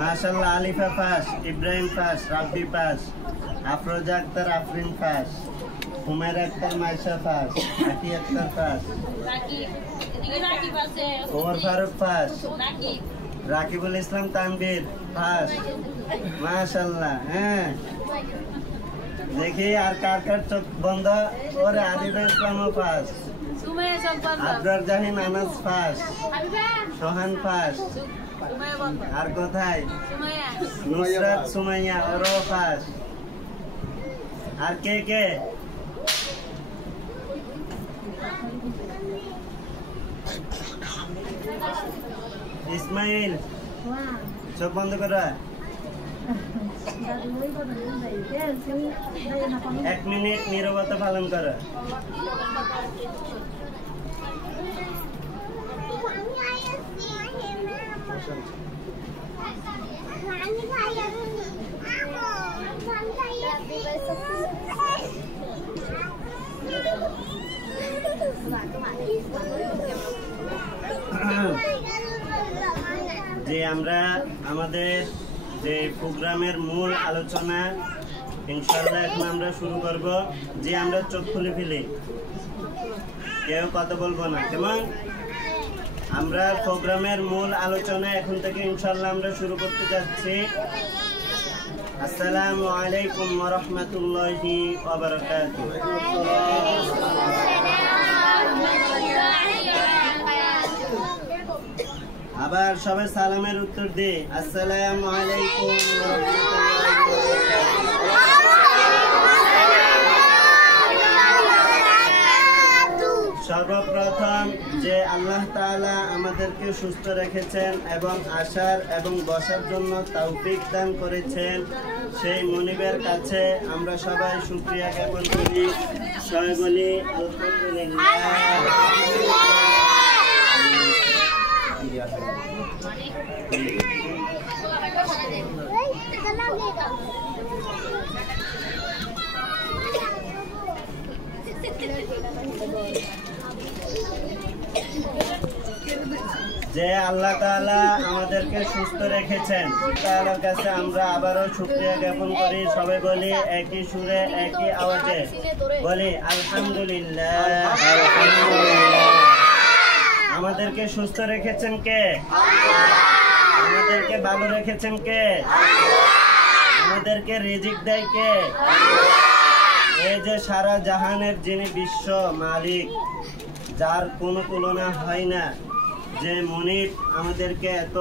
মাশাআল্লাহ Alifa pass, Ibrahim pass, Rabbi pass, Afroza Akter Afrin pass, Humaira Akter Maisha pass, Aki Akter pass, Omar Faruk pass, Rakibul Islam Tanvir pass. মাশাআল্লাহ। হ্যাঁ দেখি আর কার কার চোখ বন্ধ। ওরে আদিদুল ইসলামও পাস, আবরার জাহিন আনাস পাস, সোহান পাস। আর কোথায়? নুসরাত সুমাইয়া ওরও পাস। আর কে কে? ইসমাইল চোখ বন্ধ করা। 1 মিনিট নীরবতা পালন করো। যে আমরা আমাদের যে প্রোগ্রামের মূল আলোচনা ইনশাআল্লাহ এখন আমরা শুরু করব। যে আমরা চোখ খুলে ফেলি, কেউ কথা বলবো না, কেমন? আমরা প্রোগ্রামের মূল আলোচনা এখন থেকে ইনশাআল্লাহ আমরা শুরু করতে যাচ্ছি। আসসালামু আলাইকুম ওয়া রাহমাতুল্লাহি ওয়া বারাকাতুহু। আবার সবাই সালামের উত্তর দে। আসসালামু আলাইকুম ওয়া রাহমাতুল্লাহি ওয়া বারাকাতুহু। সর্বপ্রথম যে আল্লাহ তাআলা আমাদেরকে সুস্থ রেখেছেন এবং আসার এবং বসার জন্য তৌফিক দান করেছেন, সেই মনিবের কাছে আমরা সবাই শুকরিয়া জ্ঞাপন করি। সবাই বলি আলহামদুলিল্লাহ। যে আল্লাহ তাআলা আমাদেরকে সুস্থ রেখেছেন, তাআলার কাছে আমরা আবারও শুকরিয়া জ্ঞাপন করি। সবাই বলি একই সুরে একই আওয়াজে বলি আলহামদুলিল্লাহ। আমাদেরকে সুস্থ রেখেছেন কে? আমাদেরকে ভালো রেখেছেন কে? আমাদেরকে রিজিক দেয় কে? এই যে সারা জাহানের যিনি বিশ্ব মালিক, যার কোনো তুলনা হয় না, যে মনিব আমাদেরকে এত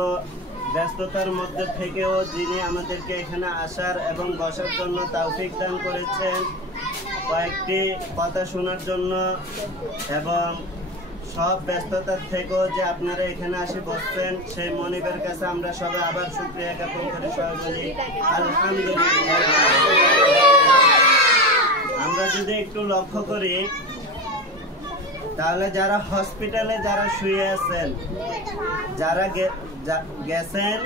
ব্যস্ততার মধ্যে থেকেও যিনি আমাদেরকে এখানে আসার এবং বসার জন্য তৌফিক দান করেছেন, কয়েকটি কথা শোনার জন্য এবং সব ব্যস্ততার থেকেও যে আপনারা এখানে আসে বসছেন, সেই মনিবের কাছে আমরা সবাই আবার শুকরিয়া জ্ঞাপন করে সবাই বলি আলহামদুলিল্লাহ। আমরা যদি একটু লক্ষ্য করি তাহলে যারা হসপিটালে যারা শুয়ে আছেন, যারা গেছেন,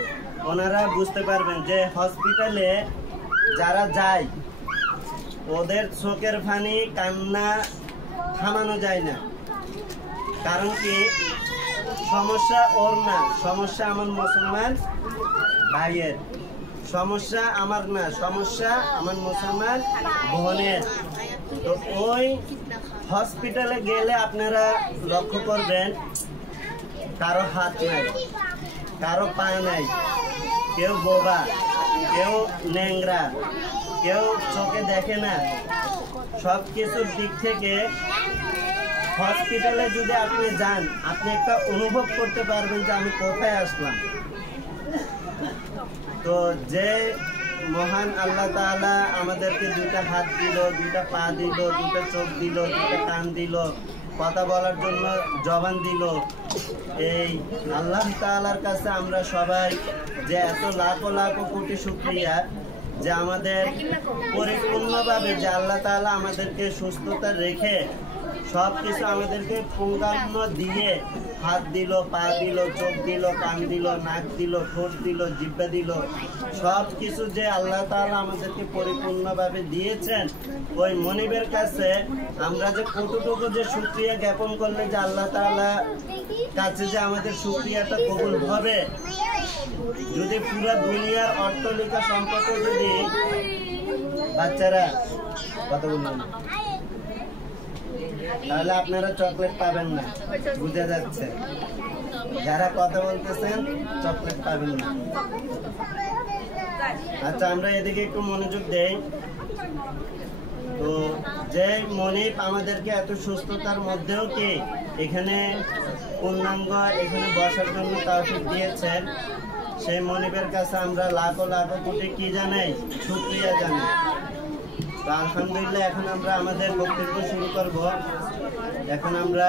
ওনারা বুঝতে পারবেন যে হসপিটালে যারা যায় ওদের চোখের পানি কান্না থামানো যায় না। কারণ কি? সমস্যা ওর না, সমস্যা আমার মুসলমান ভাইয়ের, সমস্যা আমার না, সমস্যা আমার মুসলমান বোনের। তো ওই হসপিটালে গেলে আপনারা লক্ষ্য করবেন কারো হাত নাই, কারো পা নাই, কেউ বোবা, কেউ ন্যাংরা, কেউ চোখে দেখে না। সব কিছুর দিক থেকে হসপিটালে যদি আপনি যান, আপনি একটা অনুভব করতে পারবেন যে আমি কোথায় আসলাম। তো যে মহান আল্লাহ তাআলা আমাদেরকে দুইটা হাত দিল, দুইটা পা দিল, দুইটা চোখ দিল, দুইটা কান দিল, কথা বলার জন্য জবান দিল, এই আল্লাহ তাআলার কাছে আমরা সবাই যে এত লাখো লাখো কোটি শুকরিয়া যে আমাদের পরিপূর্ণভাবে যে আল্লাহ তাআলা আমাদেরকে সুস্থতা রেখে সব কিছু আমাদেরকে পূর্ণাঙ্গ দিয়ে হাত দিল, পা দিল, চোখ দিল, কান দিল, নাক দিল, ঠোঁট দিল, জিহ্বা দিল, সব কিছু যে আল্লাহ তাআলা আমাদেরকে পরিপূর্ণভাবে দিয়েছেন, ওই মনিবের কাছে আমরা যে কতটুকু যে শুকরিয়া জ্ঞাপন করলে যে আল্লাহ তাআলা কাছে যে আমাদের শুকরিয়াটা কবুল হবে, যদি পুরো দুনিয়ার অট্টালিকা সম্পর্কে যদি বাচ্চারা কথা বলবেন না, তাহলে আপনারা চকলেট পাবেন না, বুঝা যাচ্ছে। যারা কথা বলতেছেন চকলেট পাবেন না। আচ্ছা, আমরা এদিকে একটু মনোযোগ দেই। তো যে মনিব আমাদেরকে এত সুস্থতার মধ্যেও কি এখানে পূর্ণাঙ্গ এখানে বসার জন্য তৌফিক দিয়েছেন, সেই মনিবের কাছে আমরা লাখো লাখো কোটি কি জানাই, শুকরিয়া জানাই। তো আলহামদুলিল্লাহ, এখন আমরা আমাদের বক্তব্য শুরু করব। এখন আমরা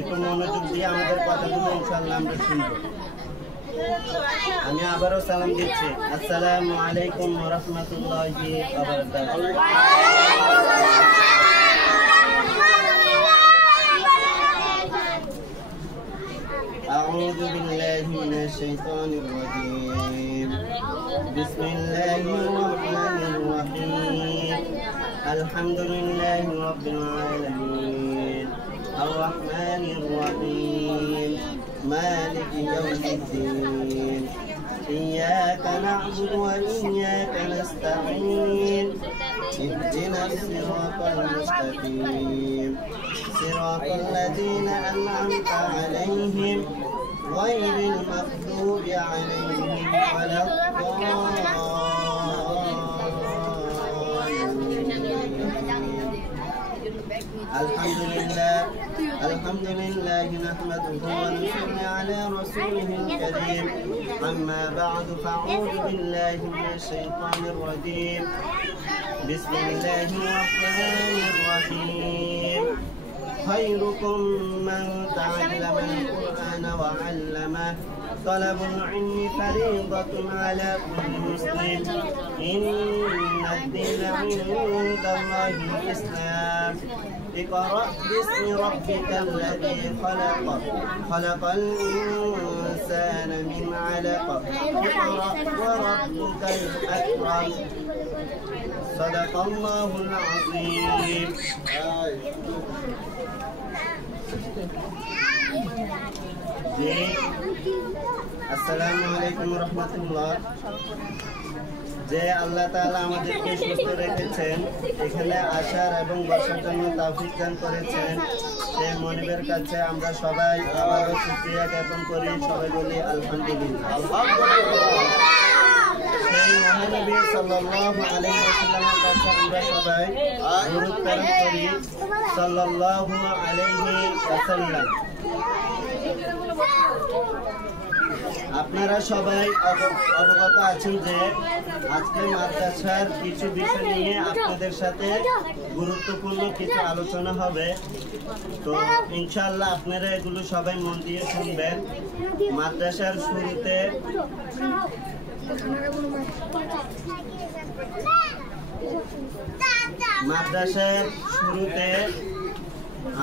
একটু মনোযোগ দিয়ে আমাদের কথাগুলো ইনশাআল্লাহ আমরা শুনবো। আমি আবারও সালাম দিচ্ছি। আসসালামু আলাইকুম ওয়া রাহমাতুল্লাহি ওয়া বারাকাতুহু। আউযু বিল্লাহি মিনাশ শাইতানির রাজীম। বিসমিল্লাহির রাহমানির রাহিম। আলহামদুলিল্লাহি রাব্বিল আলামিন। আর-রাহমানির রাহিম। مالك يوم الدين. إياك نعبد وإياك نستعين. اهدنا الصراط المستقيم صراط الذين أنعمت عليهم غير المغضوب عليهم ولا الحمد لله نحمده ونصلي على رسوله الكريم. أما بعد فأعوذ بالله من الشيطان الرجيم. بسم الله الرحمن الرحيم. خيركم من تعلم القرآن وعلمه. طلب العلم فريضة على كل مسلم. إن الدين عند الله الإسلام. اقرأ باسم ربك الذي خلق. خلق الإنسان من علق. اقرأ وربك الأكرم. صدق الله العظيم. আসসালামু আলাইকুম ওয়া রাহমাতুল্লাহ। যে আল্লাহ তাআলা আমাদেরকে সুস্থ রেখেছেন, এখানে আসার এবং বসার জন্য তৌফিক দান করেছেন, সেই মনিবের কাছে আমরা সবাই আবারও শুকরিয়া জ্ঞাপন করি। সবাই বলি আলহামদুলিল্লাহ। সেই মহানবী সাল্লাল্লাহু আলাইহি ওয়াসাল্লামের কাছে আমরা সবাই দরুদ প্রেরণ করি। সাল্লাল্লাহু আলাইহি ওয়াসাল্লাম। আপনারা সবাই অবগত আছেন যে আজকে মাদ্রাসার কিছু বিষয় নিয়ে আপনাদের সাথে গুরুত্বপূর্ণ কিছু আলোচনা হবে। তো ইনশাআল্লাহ আপনারা এগুলো সবাই মন দিয়ে শুনবেন। মাদ্রাসার শুরুতে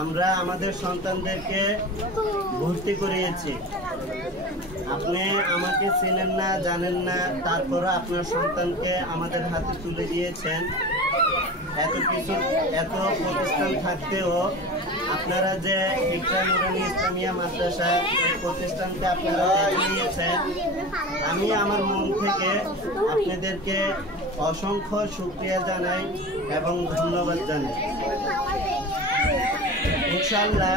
আমরা আমাদের সন্তানদেরকে ভর্তি করিয়েছি। আপনি আমাকে চেনেন না, জানেন না, তারপরও আপনার সন্তানকে আমাদের হাতে তুলে দিয়েছেন। এত প্রতিষ্ঠান থাকতেও আপনারা যে ইকরা নুরানী ইসলামিয়া মাদ্রাসা এই প্রতিষ্ঠানকে আপনারা নিয়েছেন, আমি আমার মন থেকে আপনাদেরকে অসংখ্য শুকরিয়া জানাই এবং ধন্যবাদ জানাই। ইনশাআল্লাহ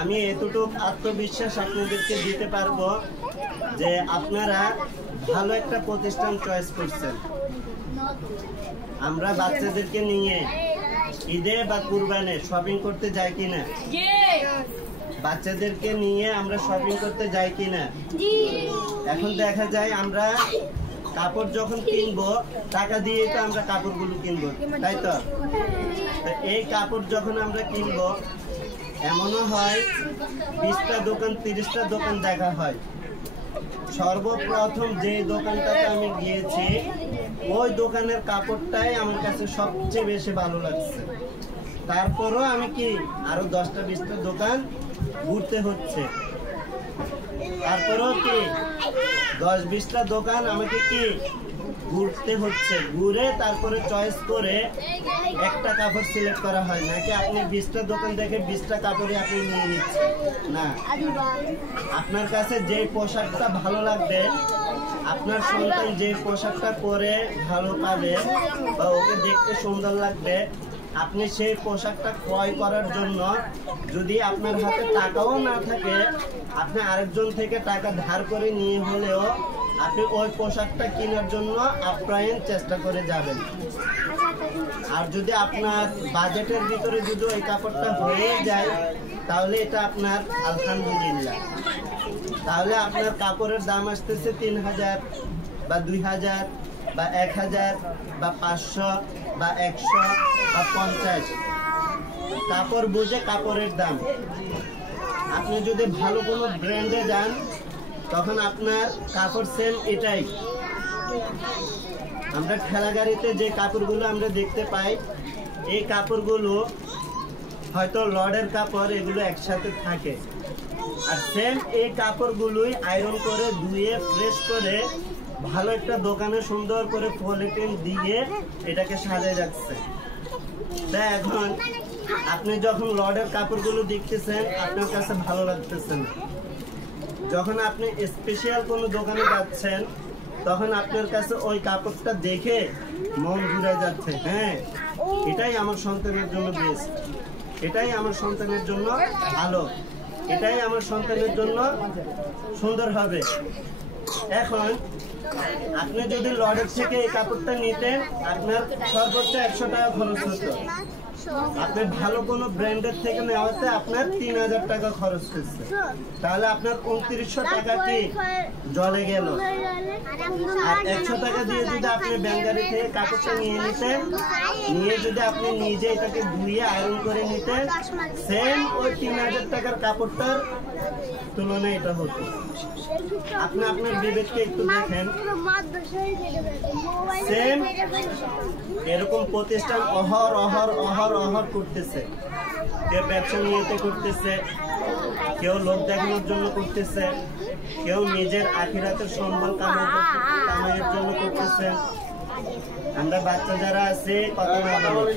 আমি এতটুকু আত্মবিশ্বাস আপনাদেরকে দিতে পারবো যে আপনারা ভালো একটা প্রতিষ্ঠান চয়েস করছেন। আমরা বাচ্চাদেরকে নিয়ে ঈদে বা কুরবানে শপিং করতে যাই কিনা? বাচ্চাদেরকে নিয়ে আমরা শপিং করতে যাই কিনা? এখন দেখা যায় আমরা কাপড় যখন কিনবো টাকা দিয়ে তো আমরা কাপড়গুলো কিনবো, তাই তো? এই কাপড় যখন আমরা কিনবো এমনও হয় 20টা দোকান 30টা দোকান দেখা হয়। সর্বপ্রথম যে দোকানটাতে আমি গিয়েছি ওই দোকানের কাপড়টাই আমার কাছে সবচেয়ে বেশি ভালো লাগছে। তারপরও আমি কি আরো 10টা 20টা দোকান ঘুরতে হচ্ছে। তারপরেও কি 10-20টা দোকান আমাকে কি ঘুরতে হচ্ছে, ঘুরে তারপরে চয়েস করে একটা কাপড় সিলেক্ট করা হয়, নাকি আপনি 20টা দোকান দেখে 20টা কাপড়ই আপনি নিয়ে নিচ্ছেন না। আপনার কাছে যে পোশাকটা ভালো লাগবে, আপনার সন্তান যে পোশাকটা পরে ভালো পাবে বা ওকে দেখতে সুন্দর লাগবে, আপনি সেই পোশাকটা ক্রয় করার জন্য যদি আপনার হাতে টাকাও না থাকে, আপনি আরেকজন থেকে টাকা ধার করে নিয়ে হলেও আপনি ওই পোশাকটা কেনার জন্য আপ্রাণ চেষ্টা করে যাবেন। আর যদি আপনার বাজেটের ভিতরে যদি ওই কাপড়টা হয়ে যায়, তাহলে এটা আপনার আলহামদুলিল্লাহ। তাহলে আপনার কাপড়ের দাম আসতেছে 3000 বা 2000 বা 1000 বা 500 বা 100 বা 50। কাপড় বুঝে কাপড়ের দাম। আপনি যদি ভালো কোনো ব্র্যান্ডে যান, তখন আপনার কাপড় সেম এটাই। আমরা ঠেলা গাড়িতে যে কাপড়গুলো আমরা দেখতে পাই, এই কাপড়গুলো হয়তো লডের কাপড়, এগুলো একসাথে থাকে। আর সেম এই কাপড়গুলোই আয়রন করে ধুয়ে ফ্রেশ করে ভালো একটা দোকানে সুন্দর করে পলিথিন দিয়ে এটাকে সাজায় রাখছে। তাই এখন আপনি যখন লডের কাপড়গুলো দেখতেছেন, আপনার কাছে ভালো লাগতেছে না। যখন আপনি স্পেশাল কোনো দোকানে যাচ্ছেন, তখন আপনার কাছে ওই কাপড়টা দেখে মন জুড়ে যাচ্ছে, হ্যাঁ এটাই আমার সন্তানের জন্য বেস্ট, এটাই আমার সন্তানের জন্য ভালো, এটাই আমার সন্তানের জন্য সুন্দর হবে। এখন আপনি যদি লডের থেকে এই কাপড়টা নিতেন, আপনার সর্বোচ্চ 100 টাকা খরচ হতো। আপনি ভালো কোনো ব্র্যান্ডের থেকে নেওয়াতে আপনার 3000 টাকা খরচ হচ্ছে। তাহলে আপনার 2900 টাকা কি জলে গেল। আর 100 টাকা দিয়ে যদি আপনি ব্যাঙ্গারি থেকে কাপড়টা নিয়ে নিতেন, নিয়ে যদি আপনি নিজে এটাকে ধুয়ে আয়রন করে নিতেন, সেম ওই 3000 টাকার কাপড়টার তুলনায় এটা হতো। আপনি আপনার বিবেককে একটু দেখেন। সেম এরকম প্রতিষ্ঠান অহর করতেছে। কেউ ব্যবসা নিয়েতে করতেছে, কেউ লোক দেখানোর জন্য করতেছে, কেউ নিজের আখিরাতের সম্মান কামাইয়ের জন্য করতেছে। আমরা বাচ্চা যারা আছে কথা না বলি,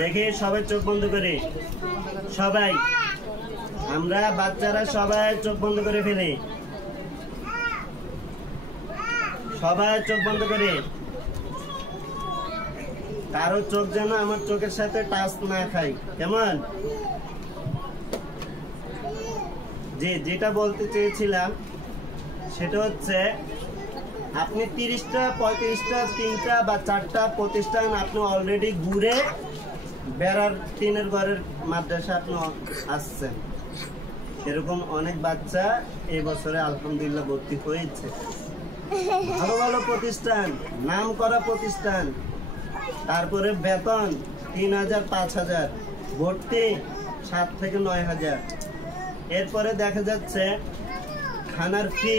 দেখি সবাই চোখ বন্ধ করে, সবাই আমরা বাচ্চারা সবাই চোখ বন্ধ করে ফেলি, সবাই চোখ বন্ধ করে। কারো চোখ যেন আমার চোখের সাথে টাচ না খায়, কেমন? যেটা বলতে চেয়েছিলাম সেটা হচ্ছে, আপনি 30টা 35টা 3টা বা 4টা প্রতিষ্ঠান আপনি অলরেডি ঘুরে বেড়ার টিনের ঘরের মাদ্রাসা আপনি আসছেন। এরকম অনেক বাচ্চা এই বছরে আলহামদুলিল্লাহ ভর্তি হয়েছে। ভালো ভালো প্রতিষ্ঠান, নাম করা প্রতিষ্ঠান, তারপরে বেতন 3000 5000, ভর্তি 7 থেকে 9000। এরপরে দেখা যাচ্ছে খানার ফি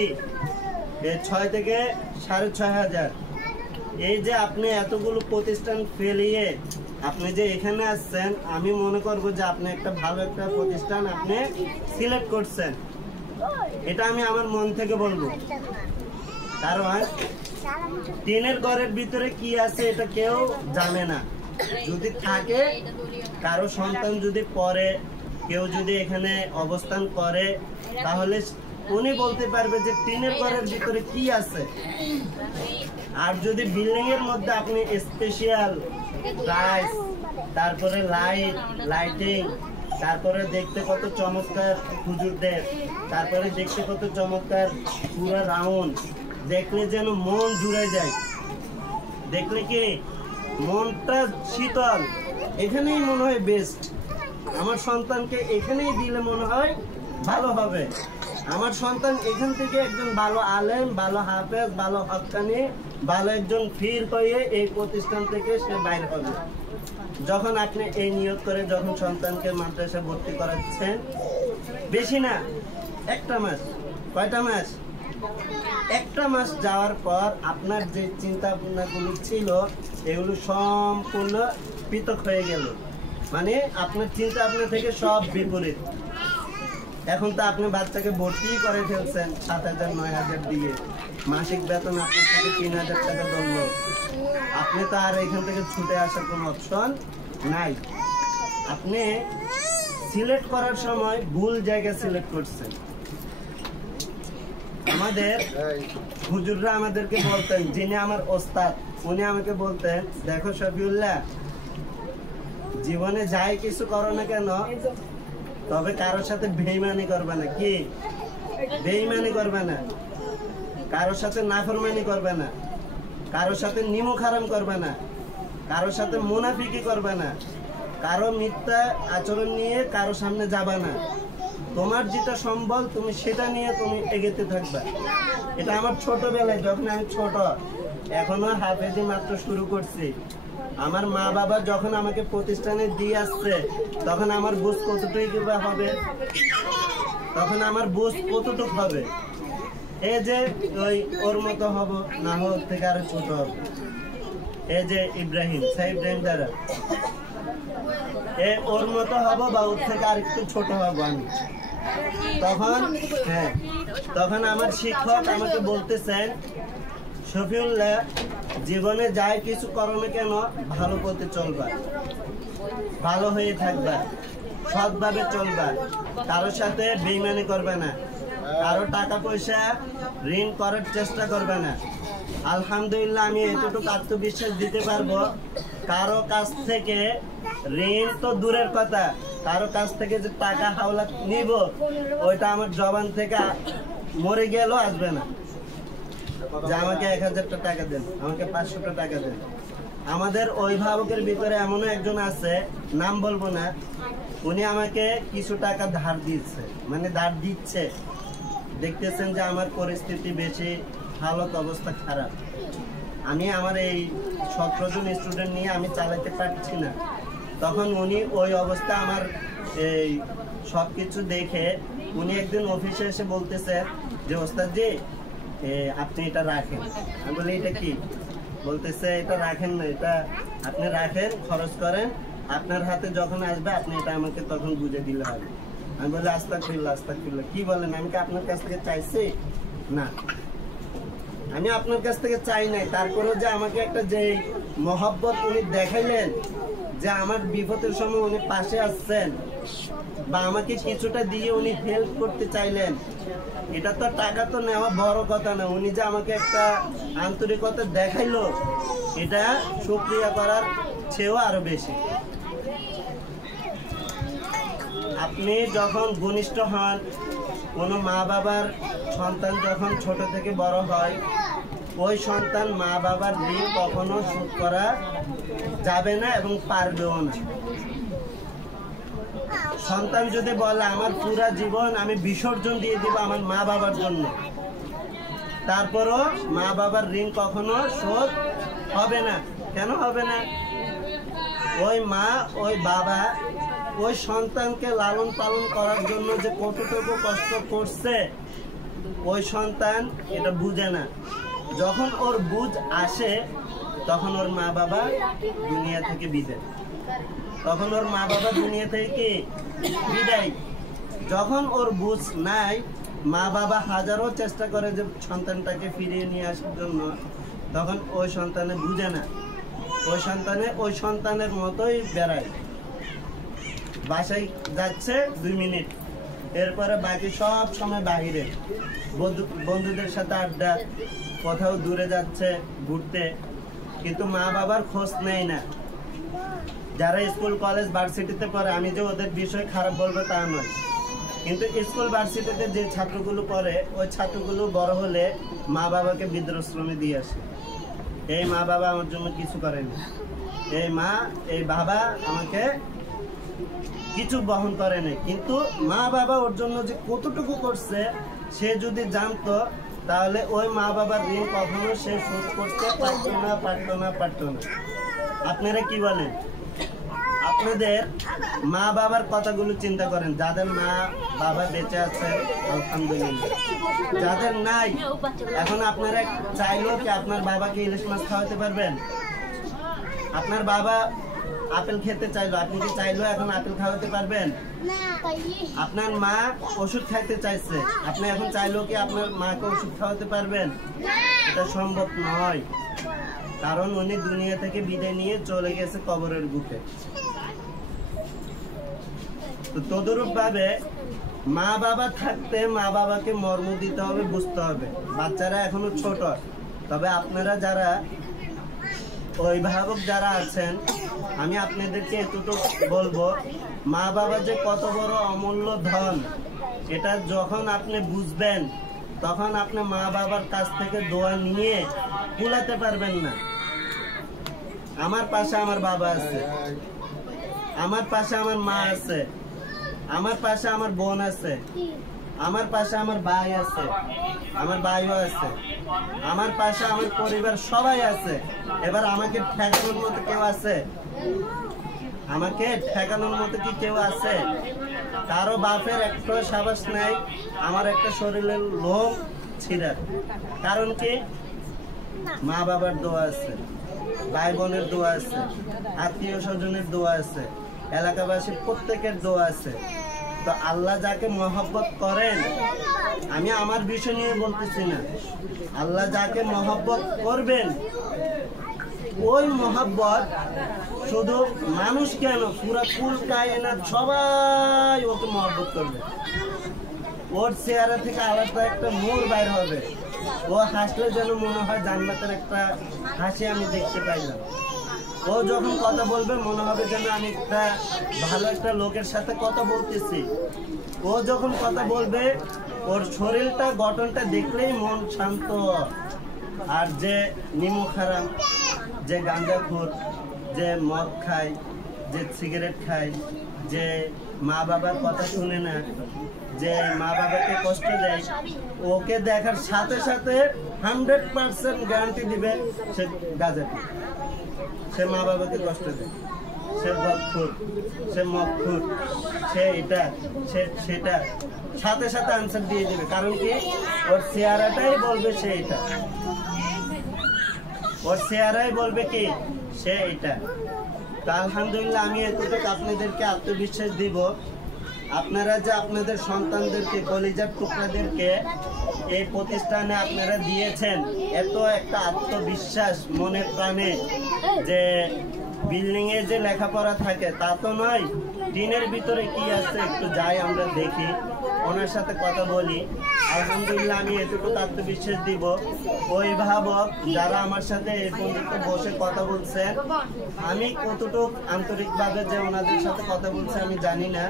6 থেকে 6500। এই যে আপনি এতগুলো প্রতিষ্ঠান ফেলিয়ে আপনি যে এখানে আসছেন, আমি মনে করব যে আপনি একটা ভালো একটা প্রতিষ্ঠান আপনি সিলেক্ট করছেন। এটা আমি আমার মন থেকে বলবো। কারণ টিনের ঘরের ভিতরে কি আছে এটা কেউ জানে না। যদি থাকে কারো সন্তান যদি পড়ে, কেউ যদি এখানে অবস্থান করে, তাহলে উনি বলতে পারবে যে টিনের ঘরের ভিতরে কি আছে। আর যদি বিল্ডিং এর মধ্যে আপনি স্পেশাল টাইলস, তারপরে লাইটিং, তারপরে দেখতে কত চমৎকার হুজুরদের, তারপরে দেখতে কত চমৎকার পুরো রাউন্ড, দেখলে যেন মন জুড়ে যায়, দেখলে কি মনটা শীতল। এখানেই মনে হয় বেস্ট। আমার সন্তানকে এখানেই দিলে মনে হয় ভালো হবে। আমার সন্তান এখান থেকে একজন ভালো আলেম, ভালো হাফেজ, ভালো হক্কানি, ভালো একজন ফির হয়ে এই প্রতিষ্ঠান থেকে সে বাইর হবে। যখন আপনি এই নিয়ত করে যখন সন্তানকে মাদ্রাসা ভর্তি করাচ্ছেন, বেশি না, একটা মাস, কয়টা মাস, একটা মাস যাওয়ার পর আপনার যে চিন্তা ভাবনাগুলো ছিল এগুলো সম্পূর্ণ পৃথক হয়ে গেল। মানে আপনার চিন্তা ভাবনা থেকে সব বিপরীত। এখন তো আপনি বাচ্চাকে ভর্তি করে ফেলছেন 7,000 9,000 দিয়ে, মাসিক বেতন আপনার থেকে 3,000 টাকা ধরলো। আপনি তো আর এখান থেকে ছুটে আসার কোনো অপশন নাই। আপনি সিলেক্ট করার সময় ভুল জায়গা সিলেক্ট করছেন। আমাদের হুজুররা আমাদেরকে বলতেন, যিনি আমার ওস্তাদ উনি আমাকে বলতেন, দেখো শফিউল্লাহ, জীবনে যাই কিছু করো না কেন, তবে কারোর সাথে বেঈমানি করবে না। কি বেঈমানি করবে না, কারোর সাথে নাফরমানি করবে না, কারোর সাথে নিমক হারাম করবে না, কারোর সাথে মুনাফিকি করবে না, কারো মিথ্যা আচরণ নিয়ে কারো সামনে যাবে না। তোমার যেটা সম্বল তুমি সেটা নিয়ে তুমি এগোতে থাকবে। এটা আমার ছোটবেলায়, যখন আমি ছোট, এখনো হাফেজি মাত্র শুরু করছি, আমার মা বাবা যখন আমাকে প্রতিষ্ঠানে দিয়ে আসছে, তখন আমার বুঝ কতটুকু হবে, তখন আমার বুঝ কতটুকু হবে। এই যে ওর মতো হব, না ওর থেকে আরো ছোট হবে। এই যে ইব্রাহিম দ্বারা ওর মতো হব বা ওর থেকে আরেকটু ছোট হব আমি। তখন আমার শিক্ষক আমাকে বলতেছেন, শফিউল্লাহ, জীবনে যাই কিছু করো না কেন, ভালো পথে চলবা, ভালো হয়ে থাকবা, সৎভাবে চলবা, কারোর সাথে বেইমানি করবে না, কারো টাকা পয়সা ঋণ করার চেষ্টা করবে না। আলহামদুলিল্লাহ আমি এতটুকু আত্মবিশ্বাস দিতে পারবো, কারো কাছ থেকে ঋণ তো দূরের কথা, কারো কাছ থেকে যে টাকা হাওলা নিব, ওইটা আমার জবান থেকে মরে গেলেও আসবে না। যে আমাকে 1,000 টাকা দেন, আমাকে 500 টাকা দেন। আমাদের অভিভাবকের ভিতরে এমনও একজন আছে, নাম বলবো না, উনি আমাকে কিছু টাকা ধার দিচ্ছে, মানে ধার দিচ্ছে। দেখতেছেন যে আমার পরিস্থিতি বেশি হালত অবস্থা খারাপ, আমি আমার এই 17 জন স্টুডেন্ট নিয়ে আমি চালাতে পারছি না। তখন উনি ওই অবস্থা আমার এই সব কিছু দেখে উনি একদিন অফিসে এসে বলতেছে যে ওস্তাদ জি আপনি এটা রাখেন। আমি বলি এটা কি? বলতেছে এটা রাখেন না, এটা আপনি রাখেন, খরচ করেন, আপনার হাতে যখন আসবে আপনি এটা আমাকে তখন বুঝে দিলে হবে। আমি বলি আস্তাগফিরুল্লাহ আস্তাগফিরুল্লাহ, কি বলেন? আমি কি আপনার কাছ থেকে চাইছি? না, আমি আপনার কাছ থেকে চাই নাই। তারপরেও যে আমাকে একটা যে মহব্বত উনি দেখাইলেন, যে আমার বিপদের সময় উনি পাশে আসছেন বা আমাকে কিছুটা দিয়ে উনি হেল্প করতে চাইলেন, এটা তো টাকা তো নেওয়া বড় কথা না। উনি যে আমাকে একটা আন্তরিকতা দেখাইলো, এটা শুকরিয়া করার চেয়েও আরো বেশি। আপনি যখন ঘনিষ্ঠ হন, কোনো মা বাবার সন্তান যখন ছোট থেকে বড় হয়, ওই সন্তান মা বাবার ঋণ কখনো শোধ করা যাবে না এবং পারবেও না। সন্তান যদি বলে আমার পুরা জীবন আমি বিসর্জন দিয়ে দিব আমার মা বাবার জন্য, তারপরও মা বাবার ঋণ কখনো শোধ হবে না। কেন হবে না? ওই মা ওই বাবা ওই সন্তানকে লালন পালন করার জন্য যে কতটুকু কষ্ট করছে, ওই সন্তান এটা বুঝে না। যখন ওর বুঝ আসে, তখন ওর মা বাবা দুনিয়া থেকে বিদায়। তখন ওর মা বাবা দুনিয়া থেকে বিদায়। যখন ওর বুঝ নাই, মা বাবা হাজারো চেষ্টা করে যে সন্তানটাকে ফিরিয়ে নিয়ে আসার জন্য, তখন ওই সন্তানে বুঝে না। ওই সন্তানের মতোই বেড়ায়, বাসায় যাচ্ছে 2 মিনিট, এরপরে বাকি সব সময় বাহিরে বন্ধুদের সাথে আড্ডা, কোথাও দূরে যাচ্ছে ঘুরতে, কিন্তু মা বাবার খোঁজ নেয় না। যারা স্কুল কলেজ ভার্সিটিতে পড়ে, আমি যে ওদের বিষয় খারাপ বলবো তা নয়, কিন্তু স্কুল ভার্সিটিতে যে ছাত্রগুলো পড়ে, ওই ছাত্রগুলো বড় হলে মা বাবাকে বৃদ্ধাশ্রমে দিয়ে আসে। এই মা বাবা আমার জন্য কিছু করেনি, এই বাবা আমাকে কিছু বহন করে নাই, কিন্তু মা বাবা ওর জন্য যে কতটুকু করছে সে যদি জানতো, তাহলে ওই মা বাবার ঋণ কখনো সে শোধ করতে পারতো না। আপনারা কি বলেন? আপনাদের মা বাবার কথাগুলো চিন্তা করেন। যাদের মা বাবা বেঁচে আছে আলহামদুলিল্লাহ, যাদের নাই, এখন আপনারা চাইলেও কি আপনার বাবাকে ইলিশ মাছ খাওয়াতে পারবেন? আপনার বাবা আপেল খেতে চাইলো, আপনি কি চাইলো এখন আপেল খাওয়াতে পারবেন? আপনার মা ওষুধ খাইতে চাইছে, আপনি এখন চাইলো কি আপনার মাকে ওষুধ খাওয়াতে পারবেন? এটা সম্ভব নয়, কারণ উনি দুনিয়া থেকে বিদায় নিয়ে চলে গেছে কবরের বুকে। তো তদরূপ ভাবে মা বাবা থাকতে মা বাবাকে মর্ম দিতে হবে, বুঝতে হবে। বাচ্চারা এখনো ছোট, তবে আপনারা যারা অভিভাবক যারা আছেন, আমি আপনাদেরকে এতটুকু বলবো, মা বাবা যে কত বড় অমূল্য ধন, এটা যখন আপনি বুঝবেন তখন আপনি মা বাবার কাছ থেকে দোয়া নিয়ে কুলাতে পারবেন না। আমার পাশে আমার বাবা আছে, আমার পাশে আমার মা আছে, আমার পাশে আমার বোন আছে, আমার পাশে আমার ভাই আছে, আমার ভাইও আছে, আমার পাশে আমার পরিবার সবাই আছে। এবার আমাকে ঠেকানোর মতো কেউ আছে? আমাকে ঠেকানোর মতো কি কেউ আছে? কারো বাপের একটা সাবাস নাই আমার একটা শরীরের লোম ছিঁড়ার। কারণ কি? মা বাবার দোয়া আছে, ভাই বোনের দোয়া আছে, আত্মীয় স্বজনের দোয়া আছে, এলাকাবাসীর প্রত্যেকের দোয়া আছে। তো আল্লাহ যাকে মহব্বত করেন, আমি আমার বিষয় নিয়ে বলতেছি না, আল্লাহ যাকে মহব্বত করবেন, ওই মহব্বত শুধু মানুষ কেন, পুরা কুল কায়নাত সবাই ওকে মহব্বত করবে। ওর চেহারা থেকে আলাদা একটা নূর বাইর হবে, ও হাসলে যেন মনে হয় জান্নাতের একটা হাসি আমি দেখতে পাইলাম। ও যখন কথা বলবে মনে হবে যেন আমি একটা ভালো একটা লোকের সাথে কথা বলতেছি। ও যখন কথা বলবে ওর শরীরটা গঠনটা দেখলেই মন শান্ত। আর যে নিমক হারাম, যে গাঁজাখোর, যে মদ খায়, যে সিগারেট খায়, যে মা বাবার কথা শুনে না, যে মা বাবাকে কষ্ট দেয়, ওকে দেখার সাথে সাথে 100% গ্যারান্টি দিবে সে গাঁজা খায়, সে মা বাবাকে কষ্ট দেয়, সে বদখোর, সে মদখোর, সে এটা, সে সেটা, সাথে সাথে আনসার দিয়ে দিবে। কারণ কি? ওর চেহারাটাই বলবে সে এটা, ওর চেহারাই বলবে কি সে এটা। তো আলহামদুলিল্লাহ, আমি এতটুকু আপনাদেরকে আত্মবিশ্বাস দিব, আপনারা যে আপনাদের সন্তানদেরকে, কলিজার টুকরাদেরকে এই প্রতিষ্ঠানে আপনারা দিয়েছেন, এত একটা আত্মবিশ্বাস মনে প্রাণে, যে বিল্ডিং এ যে লেখাপড়া থাকে তা তো নয়, দিনের ভিতরে কি আছে একটু যাই আমরা দেখি, ওনার সাথে কথা বলি। আলহামদুলিল্লাহ, আমি এতটুকু আত্মবিশ্বাস দিব, অভিভাবক যারা আমার সাথে এই পর্যন্ত বসে কথা বলছেন, আমি কতটুকু আন্তরিকভাবে যে ওনাদের সাথে কথা বলছে আমি জানি না,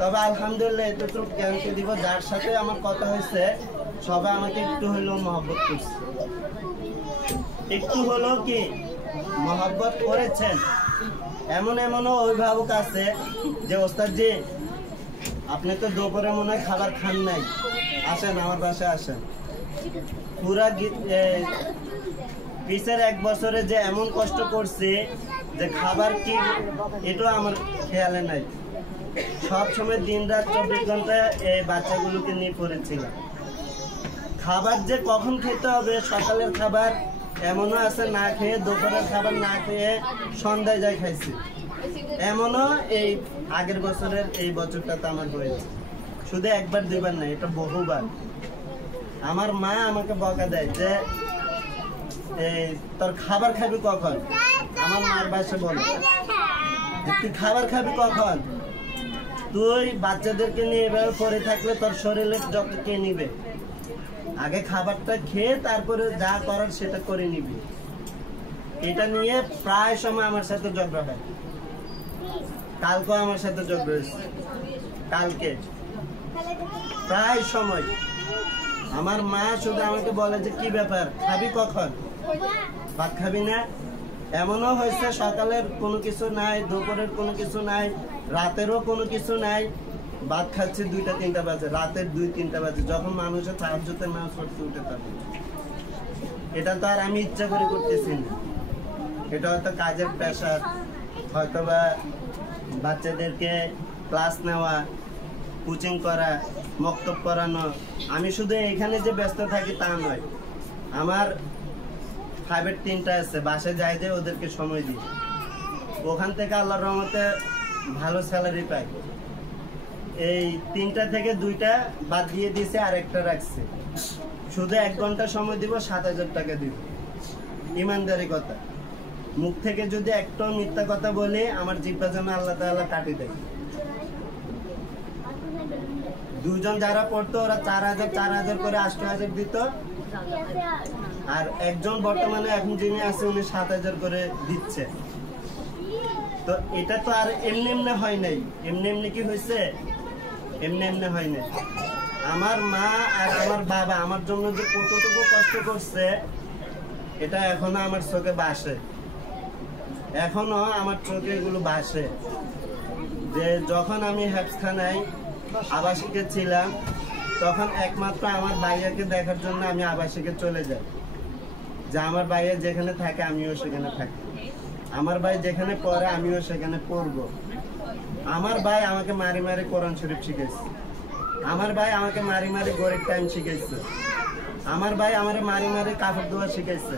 তবে আলহামদুলিল্লাহ এতটুকু গ্যারান্টি দিব, যার সাথে আমার কথা হয়েছে সবাই আমাকে একটু হলেও মহব্বত করছে, একটু হলেও কি মহব্বত করেছেন। এমনও অভিভাবক আছে যে ওস্তাদ জি আপনি তো দুপুরে মনে হয় খাবার খান নাই, আসেন আমার বাসায় আসেন। পুরা পিছের 1 বছরে যে এমন কষ্ট করছে যে খাবার কি এটাও আমার খেয়ালে নাই। সব সময় দিন রাত 24 ঘন্টা এই বাচ্চাগুলোকে নিয়ে পড়েছিলাম। খাবার যে কখন খেতে হবে, সকালের খাবার এমনও আছে না খেয়ে, দুপুরের খাবার না খেয়ে সন্ধ্যায় যায় খাইছি। এমনও এই আগের বছরের এই বছরটাতে আমার হয়েছে, শুধু 1বার 2বার না, এটা বহুবার। আমার মা আমাকে বকা দেয় যে তোর খাবার খাবি কখন। আমার মার বাসা বলে তুই খাবার খাবি কখন, তুই বাচ্চাদেরকে নিয়ে এভাবে পড়ে থাকলে তোর শরীরের যত্ন কে নিবে, আগে খাবারটা খেয়ে তারপরে যা করার সেটা করে নিবি। এটা নিয়ে প্রায় সময় আমার সাথে ঝগড়া হয়, কালকেও আমার সাথে ঝগড়া হয়েছে, কালকে প্রায় সময় আমার মা শুধু আমাকে বলে যে কি ব্যাপার, খাবি কখন, ভাত খাবি না। এমনও হয়েছে সকালের কোনো কিছু নাই, দুপুরের কোনো কিছু নাই, রাতেরও কোনো কিছু নাই, ভাত খাচ্ছে 2টা 3টা বাজে, রাতের 2-3টা বাজে, যখন মানুষের তাহাজ্জুদের নামাজ পড়তে উঠে থাকে। এটা তো আর আমি ইচ্ছা করে করতেছি না, এটা হয়তো কাজের প্রেশার, হয়তোবা বাচ্চাদেরকে ক্লাস নেওয়া, কোচিং করা, মক্তব পড়ানো। আমি শুধু এখানে যে ব্যস্ত থাকি তা নয়, আমার প্রাইভেট 3টা আছে, বাসায় যাই যে ওদেরকে সময় দিই। ওখান থেকে আল্লাহর রহমতে ভালো স্যালারি পাই। এই 3টা থেকে 2টা বাদ দিয়ে দিয়েছে, আরেকটা রাখছে। শুধু 1 ঘন্টা সময় দিব, 7,000 টাকা দিব। ইমানদারি কথা, মুখ থেকে যদি একটা মিথ্যা কথা বলি আমার জিহ্বা যেন আল্লাহ তাআলা কাটি দেয়। 2 জন যারা পড়তো ওরা 4,000 করে 8,000 দিত, আর একজন বর্তমানে এখন যিনি আছে উনি 7,000 করে দিচ্ছে। তো এটা তো আর এমনি এমনি হয় নাই। এমনি কি হয়েছে? এমনি হয় নাই। আমার মা আর আমার বাবা আমার জন্য যে কতটুকু কষ্ট করছে এটা এখনো আমার চোখে ভাসে, এখনো আমার চোখে এগুলো ভাসে। যে যখন আমি হেফজখানায় আবাসিকে ছিলাম তখন একমাত্র আমার ভাইয়াকে দেখার জন্য আমি আবাসিকে চলে যাই, যে আমার ভাইয়া যেখানে থাকে আমিও সেখানে থাকি, আমার ভাই যেখানে পড়ে আমিও সেখানে পড়বো। আমার ভাই আমাকে মারি মারি কোরআন শরীফ শিখেছে, আমার ভাই আমাকে মারি মারি গরিব টাইম শিখেছে, আমার ভাই আমার মারি মারি কাপড় ধোয়া শিখেছে,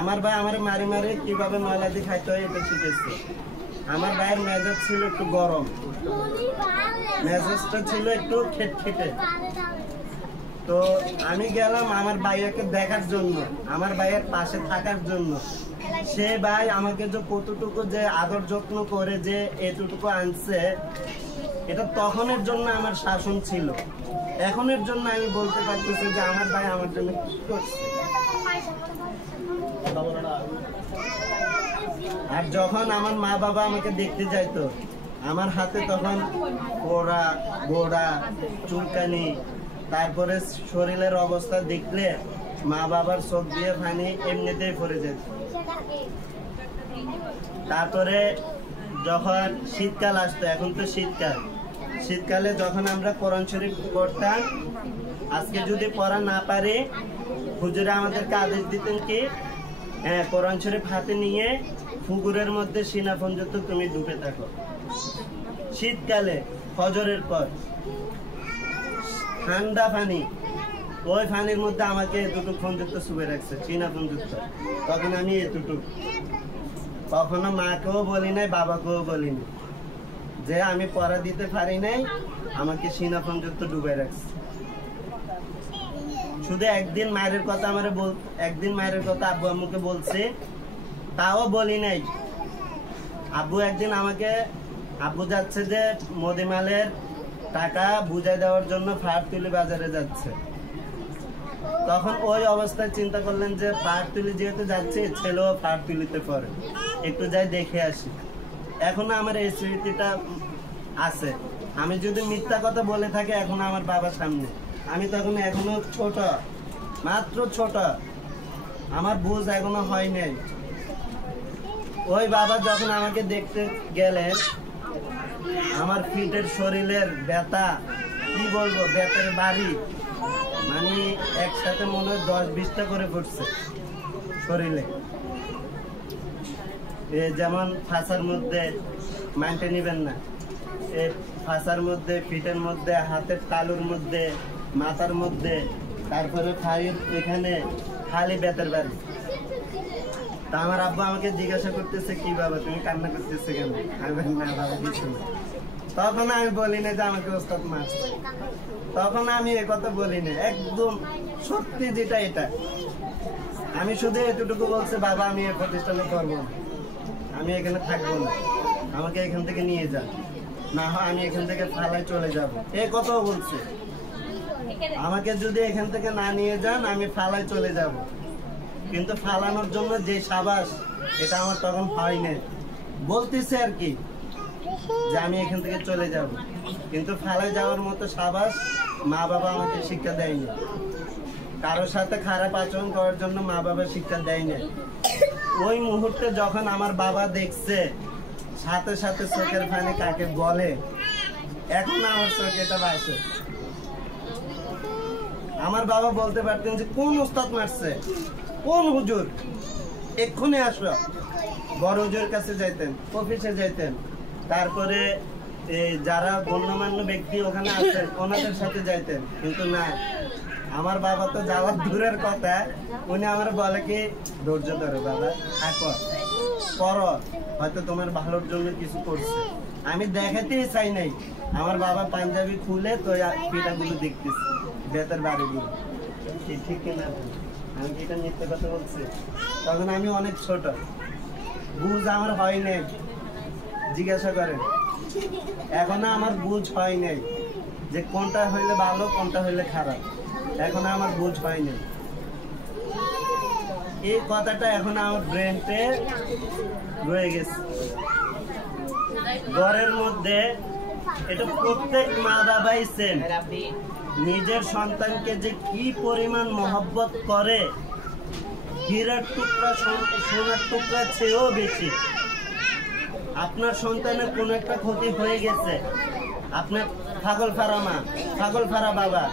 আমার ভাই আমার মারি মারি কিভাবে ময়লা দিয়ে খাইতে হয় এটা শিখেছে। আমার ভাইয়ের মেজাজ ছিল একটু গরম, মেজাজটা ছিল একটু খেটখেটে। তো আমি গেলাম আমার ভাইয়াকে দেখার জন্য, আমার ভাইয়ের পাশে থাকার জন্য। সে ভাই আমাকে যে কতটুকু যে আদর যত্ন করে যে এতটুকু আনছে, এটা তখনের জন্য আমার শাসন ছিল। এখনের জন্য আমি বলতে পারতেছি যে আমার ভাই আমার জন্য কি করছে। আর যখন আমার মা বাবা আমাকে দেখতে যাইতো, আমার হাতে তখন পোড়া গোড়া চুলকানি, তারপরে শরীরের অবস্থা দেখলে মা বাবার চোখ দিয়ে পানি এমনিতেই পড়ে যেত। তারপরে যখন শীতকাল আসতো, এখন তো শীতকালে যখন আমরা কোরআন শরীফ পড়তাম, আজকে যদি পড়া না পারি হুজুরা আমাদেরকে আদেশ দিতেন কি, হ্যাঁ কোরআন শরীফ হাতে নিয়ে পুকুরের মধ্যে সিনা পর্যন্ত তুমি ডুবে থাকো। শীতকালে ফজরের পর ঠান্ডা পানি, ওই পানির মধ্যে আমাকে এতটুকু পর্যন্ত শুয়ে রাখছে, সিনা পর্যন্ত। তখন আমি এতটুকু, কখনো মাকেও বলি নাই বাবাকেও বলিনি যে আমি পড়া দিতে পারি নাই, আমাকে সিনা পর্যন্ত ডুবে রাখছে। শুধু একদিন মায়ের কথা একদিন মায়ের কথা আব্বু আম্মুকে বলছে, তাও বলি নাই। আব্বু একদিন আমাকে, আব্বু যাচ্ছে যে মদিমালের টাকা বুঝাই দেওয়ার জন্য ফায়ারতুলি বাজারে যাচ্ছে। তখন ওই অবস্থায় চিন্তা করলেন যে ফায়ারতুলি যেহেতু যাচ্ছে, ছেলেও ফায়ারতুলিতে পড়ে, একটু যাই দেখে আসি। এখনো আমার এই স্মৃতিটা আছে। আমি যদি মিথ্যা কথা বলে থাকি এখন আমার বাবার সামনে, আমি তখন এখনো ছোট, মাত্র ছোট, আমার বুঝ এখনো হয় নাই। ওই বাবা যখন আমাকে দেখতে গেলেন, আমার পিঠের শরীরের ব্যথা, কি বলবো, ব্যথার বাড়ি, মানে একসাথে মনে হয় 10-20টা করে পড়ছে শরীরে। যেমন ফাঁসার মধ্যে, মানতে নিবেন না, এই ফাঁসার মধ্যে, পিঠের মধ্যে, হাতের তালুর মধ্যে, মাথার মধ্যে, তারপরে ফাইল এখানে খালি ব্যথার বাড়ি। তা আমার আব্বা আমাকে জিজ্ঞাসা করতেছে, কি বাবা তুমি কান্না করতেছে কেন? আমি না বাবা কিছু না। তখন আমি বলি না যে আমাকে ওস্তাদ মারছে, তখন আমি এ কথা বলি না, একদম সত্যি যেটা এটা। আমি শুধু এতটুকু বলছে, বাবা আমি এই প্রতিষ্ঠানে করবো না, আমি এখানে থাকবো না, আমাকে এখান থেকে নিয়ে যান, না হয় আমি এখান থেকে ফালায় চলে যাব। এই কথাও বলছে, আমাকে যদি এখান থেকে না নিয়ে যান আমি ফালায় চলে যাব। কিন্তু ফালানোর জন্য যে সাবাস, এটা আমার তখন হয় না। বলতেছে আর কি যে আমি এখান থেকে চলে যাব, কিন্তু ফালায় যাওয়ার মতো সাবাস মা বাবা আমাকে শিক্ষা দেয়নি। কারোর সাথে খারাপ আচরণ করার জন্য মা বাবা শিক্ষা দেয়নি। ওই মুহূর্তে যখন আমার বাবা দেখছে, সাথে সাথে চোখের পানি কাকে বলে, এখন আমার চোখে এটা ভাসে। আমার বাবা বলতে পারতেন যে কোন ওস্তাদ মারছে, কোন হুজুর, এক্ষুনি আসো। বড় হুজুরের কাছে যাইতেন, অফিসে যাইতেন, তারপরে যারা গণ্যমান্য ব্যক্তি ওখানে আছেন ওনাদের সাথে যাইতেন। কিন্তু না, আমার বাবা তো যাওয়ার দূরের কথা, উনি আমার বলে কি ধৈর্য ধরো বাবা, থাকো, করো, হয়তো তোমার ভালোর জন্য কিছু করছে। আমি দেখাতেই চাই নাই, আমার বাবা পাঞ্জাবি খুলে তো পিঠাগুলো দেখতেছি, বেতের বাড়িগুলো। ঠিক কিনা? আমি কি এটা মিথ্যে কথা বলছি? তখন আমি অনেক ছোট, বুঝ আমার হয় নাই, জিজ্ঞাসা করেন। এখনো আমার বুঝ হয় নাই যে কোনটা হইলে ভালো কোনটা হইলে খারাপ, এখনো আমার বুঝ হয় নাই। এই কথাটা এখন আমার ব্রেনতে রয়ে গেছে। ঘরের মধ্যে এটা প্রত্যেক মা বাবাই সেম, নিজের সন্তানকে যে কি পরিমাণ মহব্বত করে, হীরার টুকরা সোনার টুকরা চেয়েও বেশি। আপনার সন্তানের কোনো একটা ক্ষতি হয়ে গেছে, আপনার পাগল ফারা মা, পাগল ফারা বাবা,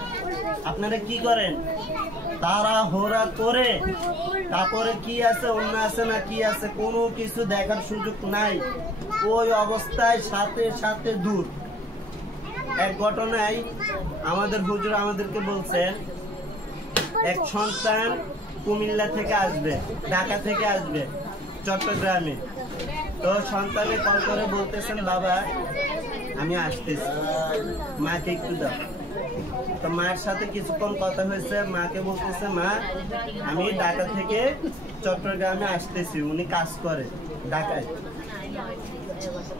আপনারা কি করেন? তারা হোরা করে তারপরে কি আছে অন্য আছে না কি আছে কোনো কিছু দেখার সুযোগ নাই, ওই অবস্থায় সাথে সাথে দূর। এক ঘটনায় আমাদের হুজুর আমাদেরকে বলছেন, এক সন্তান কুমিল্লা থেকে আসবে, ঢাকা থেকে আসবে চট্টগ্রামে। তো সন্তানে কল করে বলতেছেন, বাবা আমি আসতেছি, মাকে একটু দাও। তো মায়ের সাথে কিছুক্ষণ কথা হয়েছে, মাকে বলতেছে, মা আমি ঢাকা থেকে চট্টগ্রামে আসতেছি, উনি কাজ করে ঢাকায়।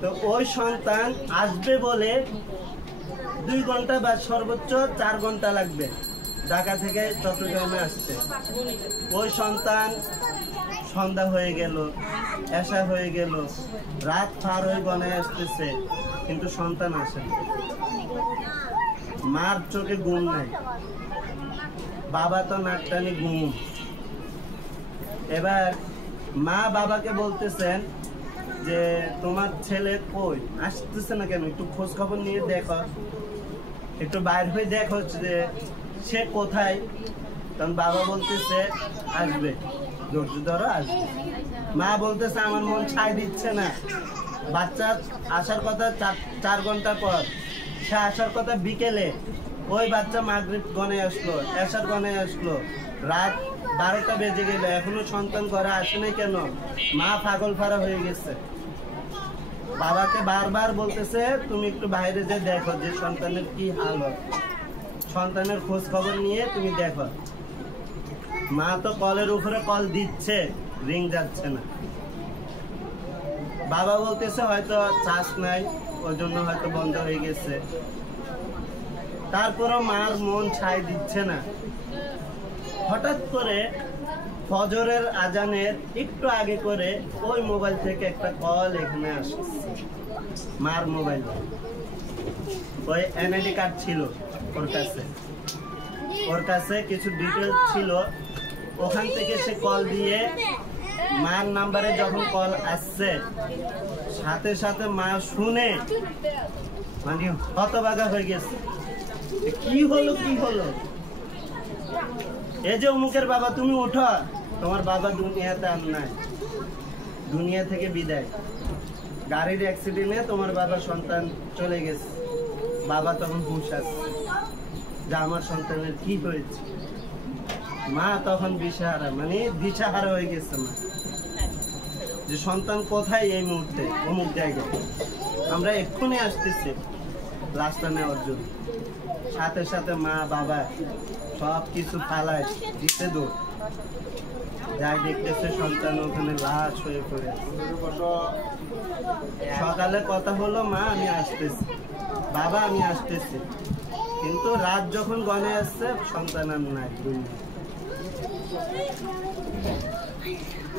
তো ওই সন্তান আসবে বলে 2 ঘন্টা বা সর্বোচ্চ 4 ঘন্টা লাগবে ঢাকা থেকে চট্টগ্রামে আসতে। ওই সন্তান সন্ধ্যা হয়ে গেল, এশা হয়ে গেল, রাত পার হয়ে গনায় আসতেছে, কিন্তু সন্তান আসে না। মার চোখে ঘুম নাই, বাবা তো নাকটানি ঘুম। এবার মা বাবাকে বলতেছেন যে তোমার ছেলে কই, আসতেছে না কেন, একটু খোঁজ খবর নিয়ে দেখো, একটু বাইরে হয়ে দেখো যে সে কোথায়। তখন বাবা বলতেছে আসবে, ধৈর্য ধরো আসবে। মা বলতেছে আমার মন ছাই দিচ্ছে না, বাচ্চা আসার কথা 4 ঘন্টা পর, সে আসার কথা বিকেলে, ওই বাচ্চা মাগরিব গনে আসলো, এশার গনে আসলো, রাত 12টা বেজে গেল, এখনো সন্তান ঘরে আসে নাই কেন? মা পাগল ফারা হয়ে গেছে। বাবাকে বারবার বলতেছে তুমি একটু বাইরে যে দেখো যে সন্তানের কি হাল হয়, সন্তানের খোঁজ খবর নিয়ে তুমি দেখো। মা তো কলের উপরে কল দিচ্ছে, রিং যাচ্ছে না। বাবা বলতেছে হয়তো চার্জ নাই, ওই জন্য হয়তো বন্ধ হয়ে গেছে। তারপরও মার মন ছাই দিচ্ছে না। হঠাৎ করে ফজরের আজানের একটু আগে করে ওই মোবাইল থেকে একটা কল এখানে আসছে, মার মোবাইল। ওই এনআইডি কার্ড ছিল ওর কাছে কিছু ডিটেলস ছিল, ওখান থেকে সে কল দিয়ে মার নাম্বারে যখন কল আসছে, সাথে সাথে মা শুনে মানে হতবাগা হয়ে গেছে। কি হলো কি হলো? এই যে অমুকের বাবা তুমি উঠো, তোমার বাবা দুনিয়াতে আর নাই, দুনিয়া থেকে বিদায়, গাড়ির অ্যাক্সিডেন্টে তোমার বাবা সন্তান চলে গেছে। বাবা তখন হুঁশ আসছে যে আমার সন্তানের কি হয়েছে। মা তখন দিশাহারা, মানে দিশাহারা হয়ে গেছে মা, যে সন্তান কোথায় এই মুহূর্তে, অমুক জায়গায়, আমরা এক্ষুনি আসতেছি লাশটা নেওয়ার জন্য। সাথে সাথে মা বাবা সব কিছু ফালায় দিতে দৌড়, যাই দেখতেছে সন্তান ওখানে লাশ হয়ে পড়ে। সকালে কথা হলো, মা আমি আসতেছি, বাবা আমি আসতেছি, কিন্তু রাত যখন গনে আসছে সন্তান আর নাই।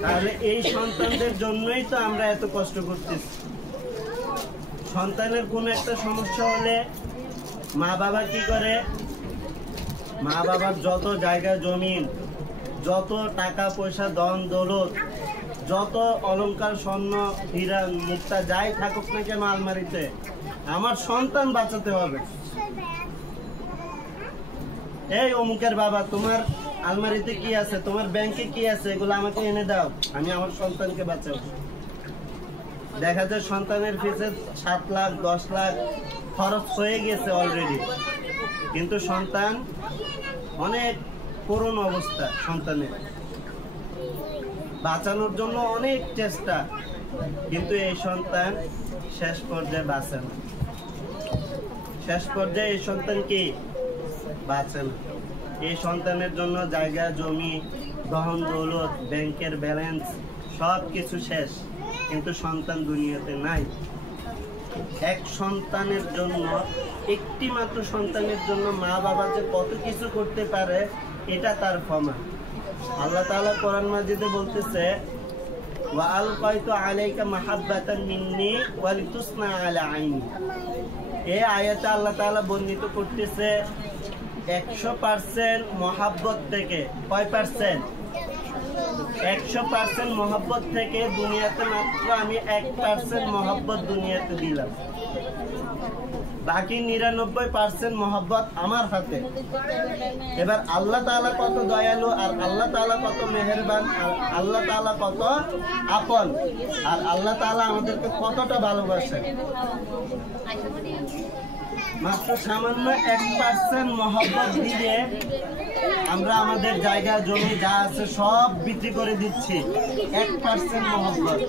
তাহলে এই সন্তানদের জন্যই তো আমরা এত কষ্ট করতেছি। সন্তানের কোনো একটা সমস্যা হলে মা বাবা কি করে? মা বাবার যত জায়গা জমিন, যত টাকা পয়সা, ধন দৌলত, যত অলংকার, স্বর্ণ, হীরা, মুক্তা যাই থাকুক না কেন আলমারিতে, আমার সন্তান বাঁচাতে হবে। এই অমুকের বাবা, তোমার আলমারিতে কি আছে, তোমার ব্যাংকে কি আছে, এগুলো আমাকে এনে দাও, আমি আমার সন্তানকে বাঁচাবো। দেখা যায় সন্তানের পিছে 7 লাখ 10 লাখ খরচ হয়ে গেছে অলরেডি, কিন্তু সন্তান অনেক করুণ অবস্থা, সন্তানের বাঁচানোর জন্য অনেক চেষ্টা, কিন্তু এই সন্তান শেষ পর্যায়ে বাঁচে না। শেষ পর্যায়ে এই সন্তান কি বাঁচে না। এই সন্তানের জন্য জায়গা জমি ধন দৌলত ব্যাংকের ব্যালেন্স সব কিছু শেষ, কিন্তু সন্তান দুনিয়াতে নাই। এক সন্তানের জন্য, একটি মাত্র সন্তানের জন্য মা বাবা যে কত কিছু করতে পারে এটা তার প্রমাণ। আল্লাহ তাআলা কোরআন মাজিদে বলতেছে, ওয়া আলকাইতু আলাইকা মাহাব্বাতান মিন্নি ওয়া লিতুসনা আলা আইনি। এই আয়াতে আল্লাহ তাআলা বর্ণিত করতেছে 100% মহাব্বত থেকে। কয় পার্সেন্ট? 100% মহাব্বত থেকে দুনিয়াতে মাত্র আমি 1% মহাব্বত দুনিয়াতে দিলাম, বাকি 99% মহাব্বত আমার হাতে। এবার আল্লাহ তাআলা কত দয়ালু, আর আল্লাহ তাআলা কত মেহেরবান, আর আল্লাহ তাআলা কত আপন, আর আল্লাহ তাআলা আমাদেরকে কতটা ভালোবাসেন। মাত্র সামান্য 1% মহব্বত দিয়ে আমরা আমাদের জায়গা জমি যা আছে সব বিক্রি করে দিচ্ছি। 1% মহব্বত।